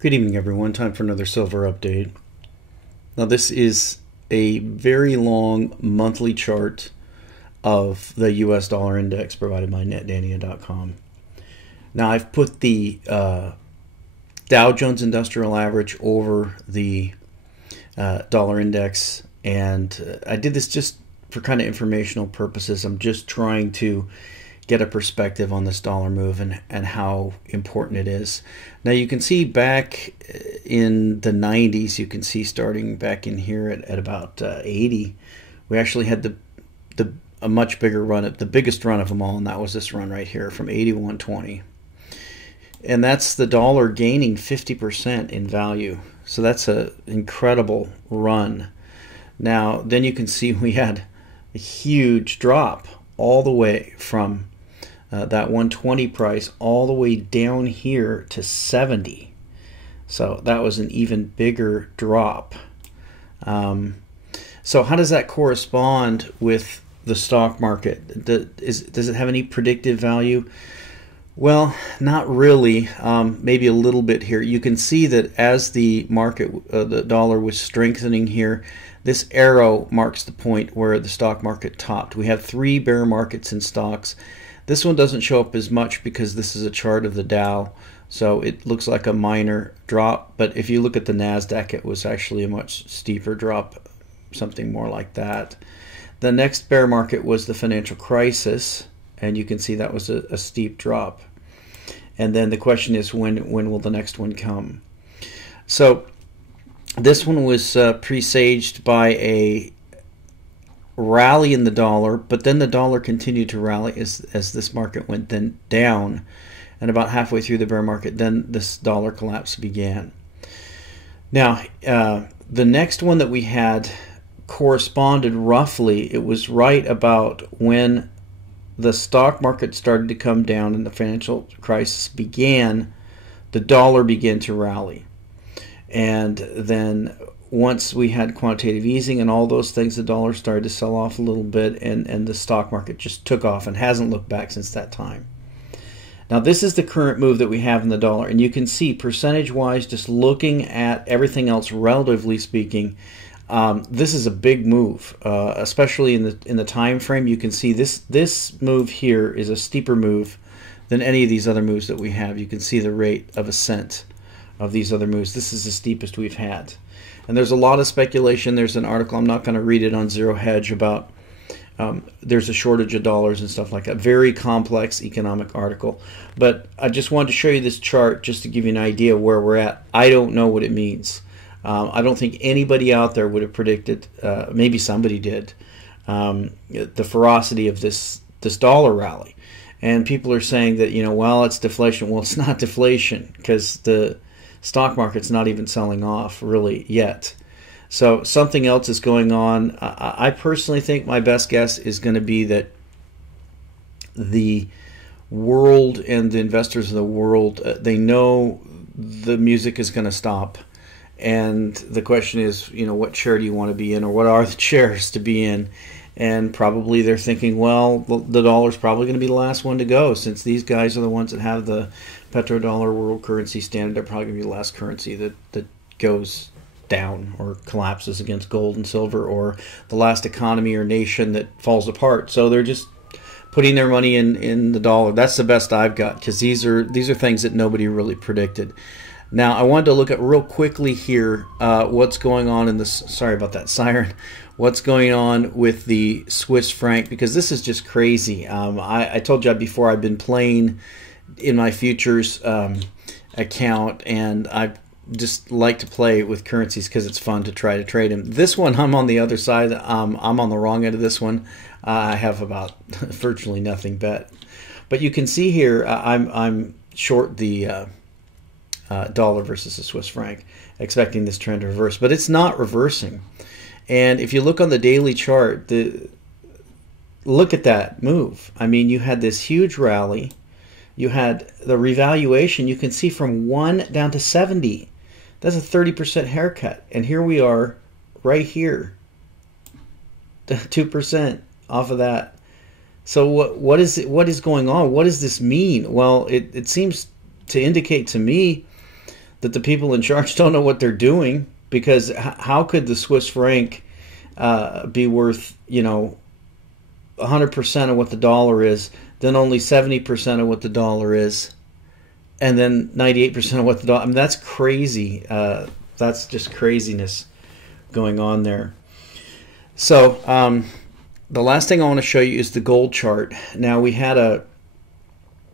Good evening, everyone. Time for another silver update. Now, this is a very long monthly chart of the US dollar index provided by netdania.com. Now, I've put the Dow Jones Industrial Average over the dollar index, and I did this just for kind of informational purposes. I'm just trying to get a perspective on this dollar move and how important it is. Now you can see back in the 90s, you can see starting back in here at about 80, we actually had a much bigger run, at the biggest run of them all, and that was this run right here from 81.20. And that's the dollar gaining 50% in value. So that's an incredible run. Now then you can see we had a huge drop all the way from that 120 price all the way down here to 70. So that was an even bigger drop. So how does that correspond with the stock market? Does it have any predictive value? Well, not really. Maybe a little bit here. You can see that as the market, the dollar was strengthening here, this arrow marks the point where the stock market topped. We have 3 bear markets in stocks. This one doesn't show up as much because this is a chart of the Dow, so it looks like a minor drop. But if you look at the NASDAQ, it was actually a much steeper drop, something more like that. The next bear market was the financial crisis, and you can see that was a steep drop. And then the question is, when will the next one come? So this one was presaged by a rally in the dollar, but then the dollar continued to rally as this market went then down, and about halfway through the bear market, then this dollar collapse began. Now, the next one that we had corresponded roughly, it was right about when the stock market started to come down and the financial crisis began, the dollar began to rally. And then once we had quantitative easing and all those things, the dollar started to sell off a little bit, and the stock market just took off and hasn't looked back since that time. Now this is the current move that we have in the dollar, and you can see percentage-wise, just looking at everything else relatively speaking, this is a big move, especially in the time frame. You can see this move here is a steeper move than any of these other moves that we have. You can see the rate of ascent of these other moves. This is the steepest we've had. And there's a lot of speculation. There's an article, I'm not going to read it, on Zero Hedge about there's a shortage of dollars and stuff like that. Very complex economic article. But I just wanted to show you this chart just to give you an idea of where we're at. I don't know what it means. I don't think anybody out there would have predicted, maybe somebody did, the ferocity of this dollar rally. And people are saying that, well, it's deflation. Well, it's not deflation because the stock market's not even selling off really yet. So something else is going on. I personally think my best guess is going to be that the world and the investors of the world, they know the music is going to stop. And the question is, what chair do you want to be in, or what are the chairs to be in? And probably they're thinking, well, the dollar's probably going to be the last one to go, since these guys are the ones that have the petrodollar world currency standard. They're probably going to be the last currency that goes down or collapses against gold and silver, or the last economy or nation that falls apart. So they're just putting their money in the dollar. That's the best I've got, because these are things that nobody really predicted. Now, I wanted to look at real quickly here what's going on in this. Sorry about that siren. What's going on with the Swiss franc, because this is just crazy. I told you before, I've been playing in my futures account, and I just like to play with currencies because it's fun to try to trade them. This one, I'm on the other side. I'm on the wrong end of this one. I have about virtually nothing bet. But you can see here, I'm short the dollar versus the Swiss franc, expecting this trend to reverse, but it's not reversing. And if you look on the daily chart, look at that move. I mean, you had this huge rally, you had the revaluation. You can see from 1 down to 70. That's a 30% haircut, and here we are, right here, 2% off of that. So what is going on? What does this mean? Well, it seems to indicate to me that the people in charge don't know what they're doing, because how could the Swiss franc be worth, 100% of what the dollar is, then only 70% of what the dollar is, and then 98% of what the dollar... I mean, that's crazy. That's just craziness going on there. So the last thing I want to show you is the gold chart. Now, we had a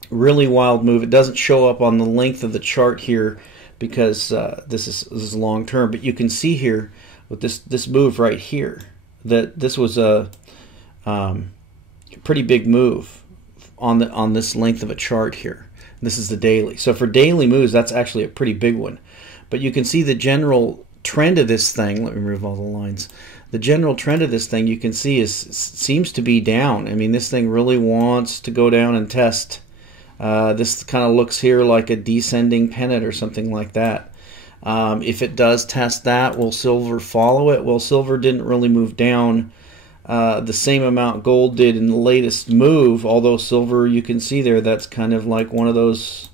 really wild move. It doesn't show up on the length of the chart here because this is long term, but you can see here with this move right here that this was a pretty big move on this length of a chart here. This is the daily. So for daily moves, that's actually a pretty big one. But you can see the general trend of this thing. Let me remove all the lines. The general trend of this thing, you can see, seems to be down. I mean, this thing really wants to go down and test. This kind of looks here like a descending pennant or something like that. If it does test that, will silver follow it? Well, silver didn't really move down the same amount gold did in the latest move, although silver, you can see there, that's kind of like one of those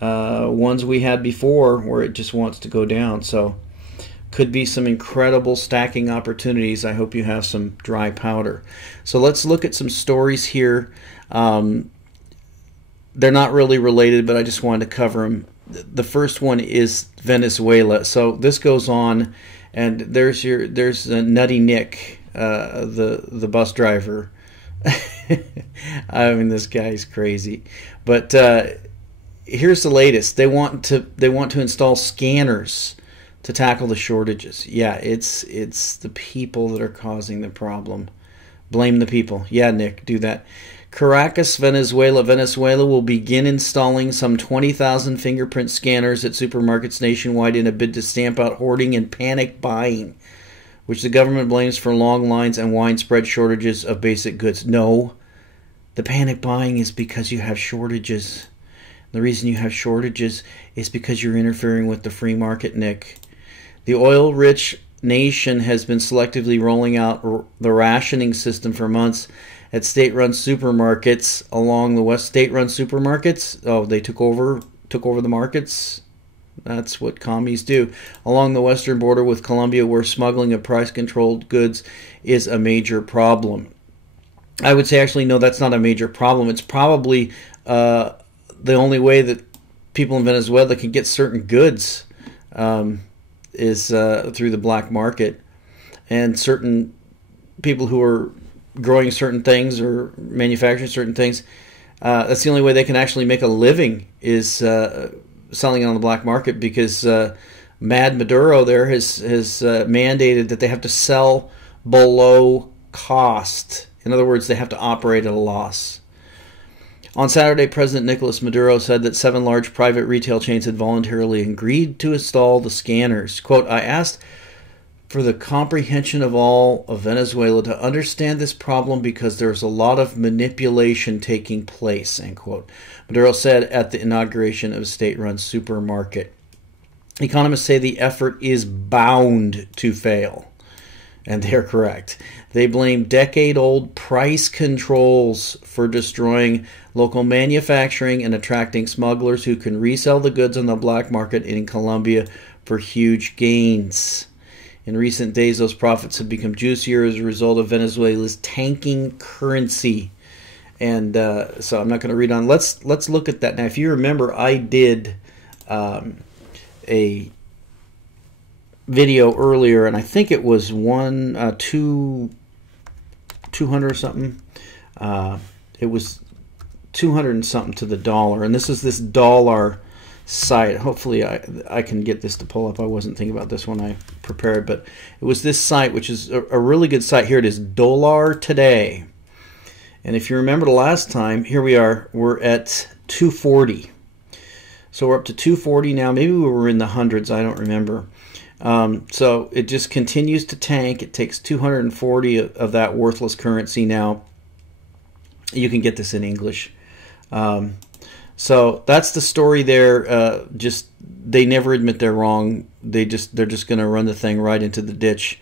ones we had before where it just wants to go down. So could be some incredible stacking opportunities. I hope you have some dry powder. So let's look at some stories here. They're not really related, but I just wanted to cover them. The first one is Venezuela. So this goes on, and there's Nutty Nick, the bus driver. I mean, this guy's crazy. But here's the latest. They want to install scanners to tackle the shortages. Yeah, it's the people that are causing the problem. Blame the people. Yeah, Nick, do that. Caracas, Venezuela. Venezuela will begin installing some 20,000 fingerprint scanners at supermarkets nationwide in a bid to stamp out hoarding and panic buying, which the government blames for long lines and widespread shortages of basic goods. No, the panic buying is because you have shortages. The reason you have shortages is because you're interfering with the free market, Nick. The oil-rich nation has been selectively rolling out the rationing system for months at state-run supermarkets along the west. State-run supermarkets? Oh, they took over the markets? That's what commies do. Along the western border with Colombia, where smuggling of price-controlled goods is a major problem. I would say, actually, no, that's not a major problem. It's probably the only way that people in Venezuela can get certain goods is through the black market. And certain people who are growing certain things or manufacturing certain things, that's the only way they can actually make a living, is selling it on the black market, because Mad Maduro there has mandated that they have to sell below cost. In other words, they have to operate at a loss. On Saturday, President Nicolas Maduro said that 7 large private retail chains had voluntarily agreed to install the scanners. Quote, I asked for the comprehension of all of Venezuela to understand this problem because there's a lot of manipulation taking place, end quote. Maduro said at the inauguration of a state-run supermarket. Economists say the effort is bound to fail, and they're correct. They blame decade-old price controls for destroying local manufacturing and attracting smugglers who can resell the goods on the black market in Colombia for huge gains. In recent days, those profits have become juicier as a result of Venezuela's tanking currency. And so I'm not going to read on. Let's look at that. Now, if you remember, I did a video earlier, and I think it was 200 or something. It was 200 and something to the dollar. And this is this dollar site. Hopefully I can get this to pull up. I wasn't thinking about this when I prepared, but it was this site, which is a really good site. Here it is, Dollar Today. And if you remember the last time, here we are, we're at 240. So we're up to 240 now. Maybe we were in the hundreds, I don't remember. So it just continues to tank. It takes 240 of that worthless currency now. You can get this in English. So that's the story there. Just they never admit they're wrong. They're just going to run the thing right into the ditch.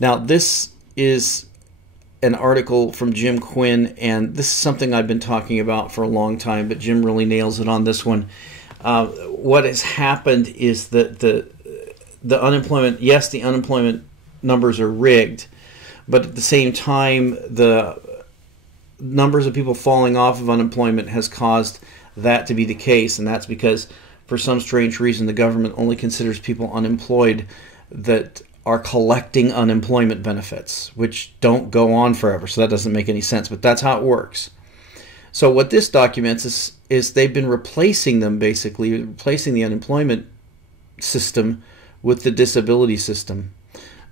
Now this is an article from Jim Quinn, and this is something I've been talking about for a long time, but Jim really nails it on this one. what has happened is that the unemployment, yes, the unemployment numbers are rigged, but at the same time, the numbers of people falling off of unemployment has caused that to be the case, and that's because for some strange reason the government only considers people unemployed that are collecting unemployment benefits, which don't go on forever, so that doesn't make any sense, but that's how it works. So what this documents is they've been replacing them, basically replacing the unemployment system with the disability system.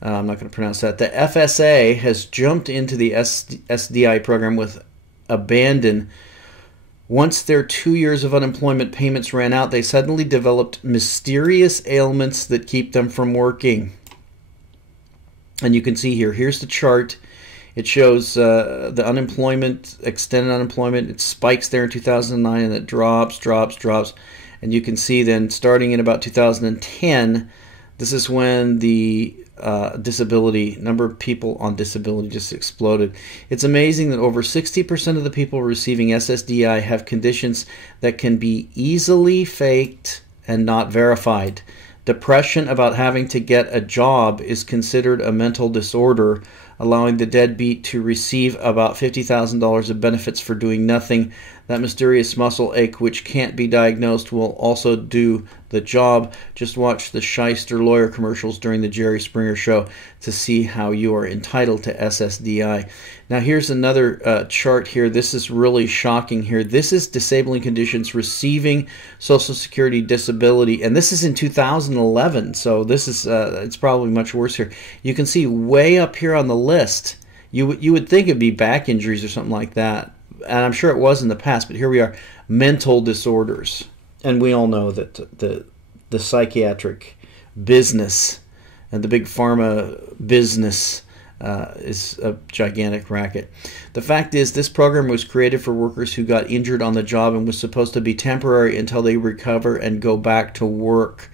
I'm not going to pronounce that. The FSA has jumped into the SDI program with abandon. Once their 2 years of unemployment payments ran out, they suddenly developed mysterious ailments that keep them from working. And you can see here's the chart. It shows the unemployment, extended unemployment. It spikes there in 2009 and it drops. And you can see then starting in about 2010, this is when the disability, number of people on disability just exploded. It's amazing that over 60% of the people receiving SSDI have conditions that can be easily faked and not verified. Depression about having to get a job is considered a mental disorder, allowing the deadbeat to receive about $50,000 of benefits for doing nothing. That mysterious muscle ache, which can't be diagnosed, will also do the job. Just watch the shyster lawyer commercials during the Jerry Springer show to see how you are entitled to SSDI. Now here's another chart here. This is really shocking here. This is disabling conditions receiving Social Security disability, and this is in 2011, so this is it's probably much worse here. You can see way up here on the list, you would think it'd be back injuries or something like that, and I'm sure it was in the past, but here we are, mental disorders. And we all know that the psychiatric business and the big pharma business is a gigantic racket. The fact is, this program was created for workers who got injured on the job and was supposed to be temporary until they recover and go back to work.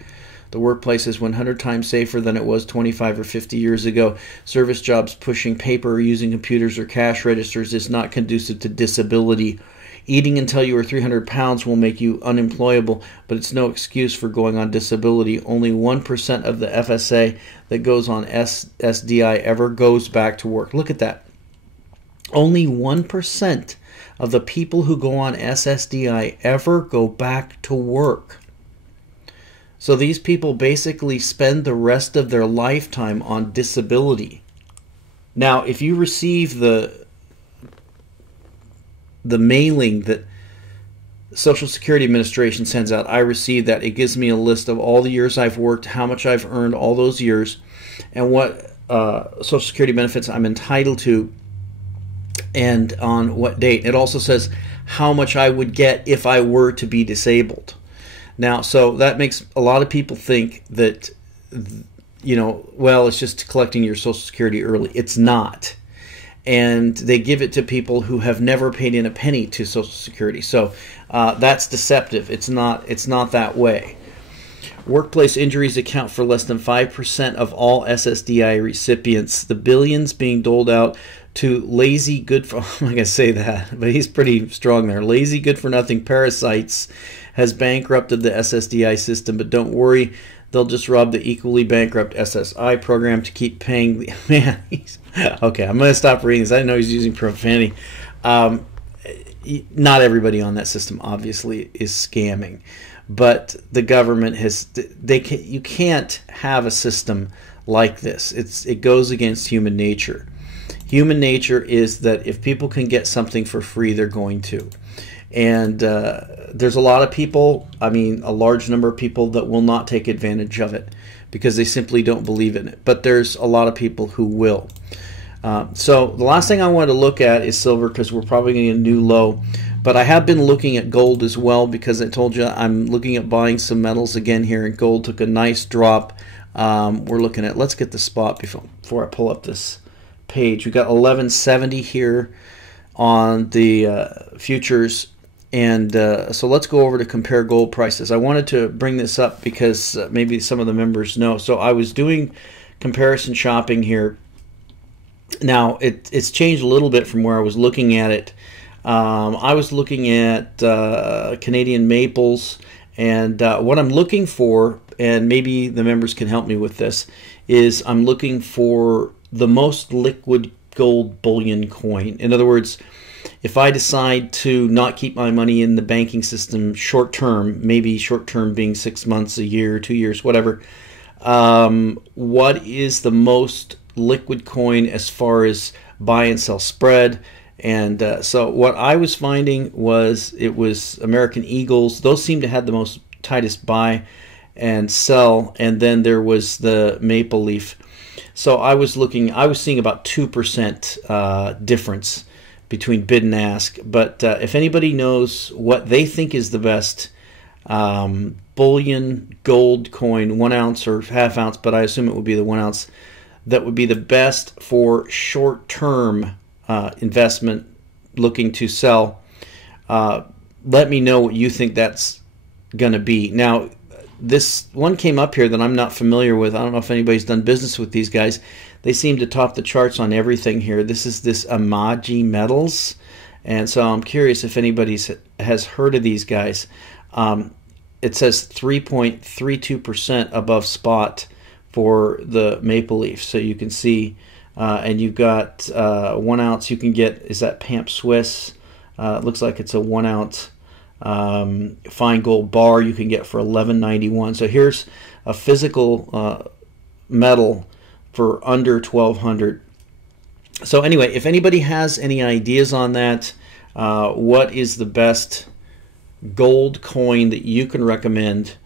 The workplace is 100 times safer than it was 25 or 50 years ago. Service jobs pushing paper or using computers or cash registers is not conducive to disability. Eating until you are 300 pounds will make you unemployable, but it's no excuse for going on disability. Only 1% of the FSA that goes on SDI ever goes back to work. Look at that. Only 1% of the people who go on SSDI ever go back to work. So these people basically spend the rest of their lifetime on disability. Now, if you receive the mailing that Social Security Administration sends out, I receive that. It gives me a list of all the years I've worked, how much I've earned all those years, and what Social Security benefits I'm entitled to, and on what date. It also says how much I would get if I were to be disabled. Now, so that makes a lot of people think that, well, it's just collecting your Social Security early. It's not. And they give it to people who have never paid in a penny to Social Security. So that's deceptive. It's not that way. Workplace injuries account for less than 5% of all SSDI recipients. The billions being doled out to lazy good for, I'm not going to say that, but he's pretty strong there. Lazy good for nothing parasites has bankrupted the SSDI system, but don't worry, they'll just rob the equally bankrupt SSI program to keep paying the man. Okay, I'm going to stop reading this. I didn't know he's using profanity. Not everybody on that system obviously is scamming, but the government has. You can't have a system like this. It goes against human nature. Human nature is that if people can get something for free, they're going to. And there's a lot of people, a large number of people that will not take advantage of it because they simply don't believe in it. But there's a lot of people who will. So the last thing I wanted to look at is silver because we're probably going to get a new low. But I have been looking at gold as well because I told you I'm looking at buying some metals again here. And gold took a nice drop. We're looking at, let's get the spot before I pull up this page. We got 1170 here on the futures. And so let's go over to compare gold prices. I wanted to bring this up because maybe some of the members know. So I was doing comparison shopping here. Now, it's changed a little bit from where I was looking at it. I was looking at Canadian maples And what I'm looking for, and maybe the members can help me with this, is I'm looking for the most liquid gold bullion coin. In other words, if I decide to not keep my money in the banking system short term, maybe short term being 6 months, a year, 2 years, whatever, what is the most liquid coin as far as buy and sell spread? And so what I was finding was it was American Eagles. Those seemed to have the most tightest buy and sell, and then there was the Maple Leaf. So I was seeing about 2% difference between bid and ask. But if anybody knows what they think is the best bullion gold coin, 1 ounce or half ounce, but I assume it would be the 1 ounce, that would be the best for short-term investment looking to sell, let me know what you think that's going to be. Now, this one came up here that I'm not familiar with. I don't know if anybody's done business with these guys. They seem to top the charts on everything here. This is this Amagi Metals, and so I'm curious if anybody has heard of these guys. It says 3.32% above spot for the Maple Leaf, so you can see, and you've got 1 ounce. You can get, is that Pamp Swiss? It looks like it's a 1 ounce fine gold bar you can get for $11.91. So here's a physical metal for under $1,200. So anyway, if anybody has any ideas on that, what is the best gold coin that you can recommend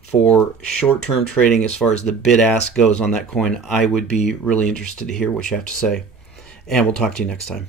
for short-term trading as far as the bid-ask goes on that coin, I would be really interested to hear what you have to say. And we'll talk to you next time.